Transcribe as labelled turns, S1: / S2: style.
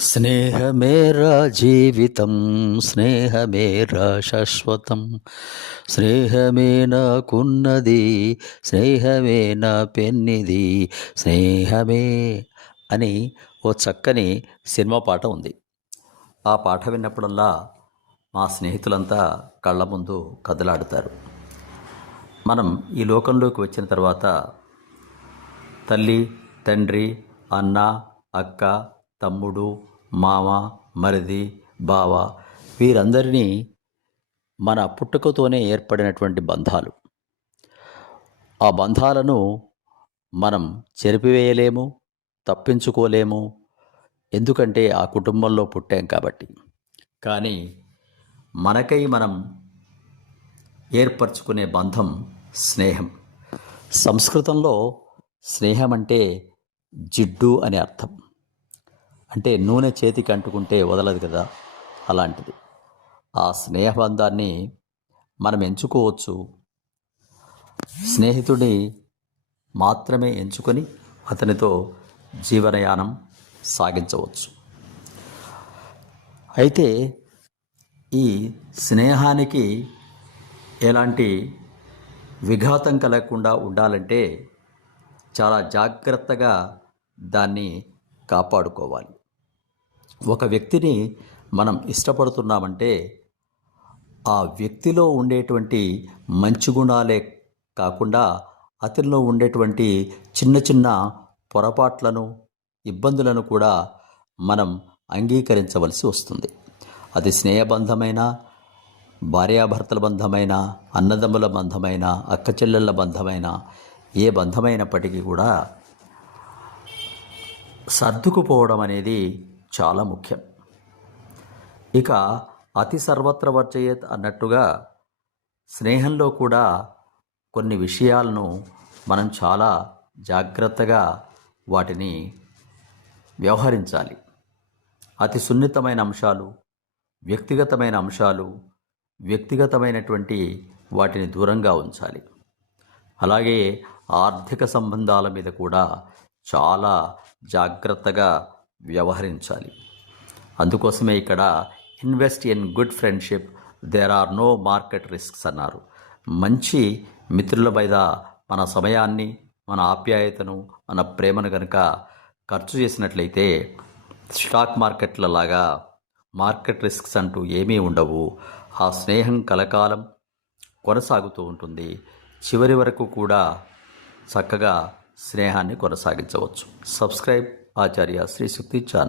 S1: స్నేహమేరా జీవితం స్నేహమేరా శాశ్వతం. స్నేహమే నాకున్నది స్నేహమే నా పెన్నిది స్నేహమే అని ఓ చక్కని సినిమా పాట ఉంది. ఆ పాట విన్నప్పుడల్లా మా స్నేహితులంతా కళ్ళ ముందు కదలాడుతారు. మనం ఈ లోకంలోకి వచ్చిన తర్వాత తల్లి తండ్రి అన్న అక్క తమ్ముడు మామ మరిది బావ వీరందరినీ మన పుట్టుకతోనే ఏర్పడినటువంటి బంధాలు. ఆ బంధాలను మనం చెరిపివేయలేము తప్పించుకోలేము. ఎందుకంటే ఆ కుటుంబంలో పుట్టాం కాబట్టి. కానీ మనకై మనం ఏర్పరచుకునే బంధం స్నేహం. సంస్కృతంలో స్నేహం అంటే జిడ్డు అనే అర్థం. అంటే నూనె చేతికి అంటుకుంటే వదలదు కదా? అలాంటిది. ఆ స్నేహబంధాన్ని మనం ఎంచుకోవచ్చు. స్నేహితుడిని మాత్రమే ఎంచుకొని అతనితో జీవనయానం సాగించవచ్చు. అయితే ఈ స్నేహానికి ఎలాంటి విఘాతం కలగకుండా ఉండాలంటే చాలా జాగ్రత్తగా దాన్ని కాపాడుకోవాలి. ఒక వ్యక్తిని మనం ఇష్టపడుతున్నామంటే ఆ వ్యక్తిలో ఉండేటువంటి మంచి గుణాలే కాకుండా అతనిలో ఉండేటువంటి చిన్న చిన్న పొరపాట్లను ఇబ్బందులను కూడా మనం అంగీకరించవలసి వస్తుంది. అది స్నేహబంధమైన భార్యాభర్తల బంధమైన అన్నదమ్ముల బంధమైన అక్కచెల్లెళ్ళ బంధమైన ఏ బంధమైనప్పటికీ కూడా సర్దుకుపోవడం అనేది చాలా ముఖ్యం. ఇక అతి సర్వత్ర వర్జయేత్ అన్నట్టుగా స్నేహంలో కూడా కొన్ని విషయాలను మనం చాలా జాగ్రత్తగా వాటిని వ్యవహరించాలి. అతి సున్నితమైన అంశాలు వ్యక్తిగతమైన అంశాలు వ్యక్తిగతమైనటువంటి వాటిని దూరంగా ఉంచాలి. అలాగే ఆర్థిక సంబంధాల మీద కూడా చాలా జాగ్రత్తగా వ్యవహరించాలి. అందుకోసమే ఇక్కడ invest in good friendship there are no market risks అన్నారు. మంచి మిత్రుల మీద మన సమయాన్ని మన ఆప్యాయతను మన ప్రేమను కనుక ఖర్చు చేసినట్లయితే స్టాక్ మార్కెట్ల లాగా మార్కెట్ రిస్క్స్ అంటూ ఏమీ ఉండవు. ఆ స్నేహం కలకాలం కొనసాగుతూ ఉంటుంది. చివరి వరకు కూడా చక్కగా స్నేహాన్ని కొనసాగించవచ్చు. సబ్స్క్రైబ్ आचार्य श्री सुक्ति चान